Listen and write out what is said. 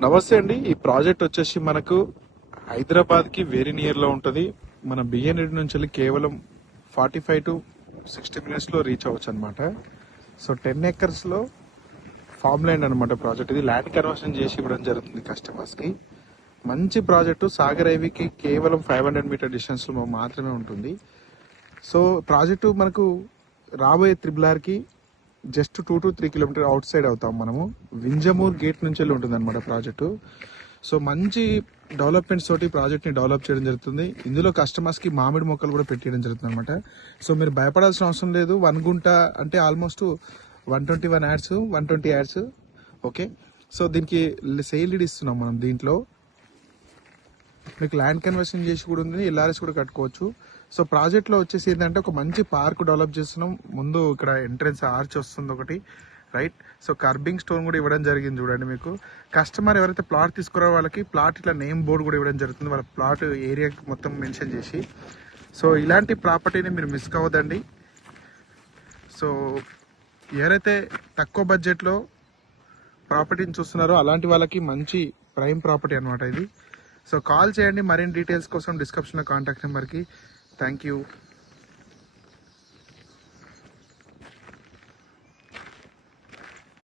నమస్తే అండి. ఈ ప్రాజెక్ట్ వచ్చేసి మనకు హైదరాబాద్ కి వెరీ నియర్ లో ఉంటది. మన బిఎన్ రెడ్డి నుంచి వెళ్ళి కేవలం 45 to 60 minutes లో రీచ్ అవ్వచ్చు అనమాట. సో 10 acres లో ఫార్మ్ ల్యాండ్ అనమాట ప్రాజెక్ట్. ఇది ల్యాండ్ కన్వర్షన్ చేసి ఇవ్వడం జరుగుతుంది కస్టమర్స్ కి. మంచి ప్రాజెక్టు సాగర్ హైవేకి కేవలం 500 మీటర్ డిస్టెన్స్ లో మాత్రమే ఉంటుంది. సో ప్రాజెక్టు మనకు రాబోయే త్రిబుల్ కి just 2 to 3 kilometre outside అవుతాం మనము. వింజమూర్ గేట్ నుంచి వెళ్ళి ఉంటుంది అనమాట ప్రాజెక్టు. సో మంచి డెవలప్మెంట్స్ తోటి ప్రాజెక్ట్ ని డెవలప్ చేయడం జరుగుతుంది. ఇందులో కస్టమర్స్ కి మామిడి మొక్కలు కూడా పెట్టడం జరుగుతుంది అనమాట. సో మీరు భయపడాల్సిన అవసరం లేదు. 1 గుంట అంటే almost 121 ads, 120 ads. Okay, so దీనికి సేల్ లీడ్ ఇస్తున్నాం మనం. దీంట్లో మీకు ల్యాండ్ కన్వర్షన్ చేసి కూడా ఉంది, ఎల్ఆర్ఎస్ కూడా కట్టుకోవచ్చు. సో ప్రాజెక్ట్ లో వచ్చేసి ఏంటంటే ఒక మంచి పార్క్ డెవలప్ చేస్తున్నాం. ముందు ఇక్కడ ఎంట్రన్స్ ఆర్చ్ వస్తుంది ఒకటి, రైట్. సో కర్బింగ్ స్టోన్ కూడా ఇవ్వడం జరిగింది చూడండి. మీకు కస్టమర్ ఎవరైతే ప్లాట్ తీసుకురాో వాళ్ళకి ప్లాట్ ఇట్లా నేమ్ బోర్డు కూడా ఇవ్వడం జరుగుతుంది, వాళ్ళ ప్లాట్ ఏరియా మొత్తం మెన్షన్ చేసి. సో ఇలాంటి ప్రాపర్టీని మీరు మిస్ కావద్దండి. సో ఎవరైతే తక్కువ బడ్జెట్లో ప్రాపర్టీని చూస్తున్నారో అలాంటి వాళ్ళకి మంచి ప్రైమ్ ప్రాపర్టీ అనమాట ఇది. సో కాల్ చేయండి మరిన్ని డీటెయిల్స్ కోసం డిస్క్రిప్షన్లో కాంటాక్ట్ నెంబర్కి. Thank you.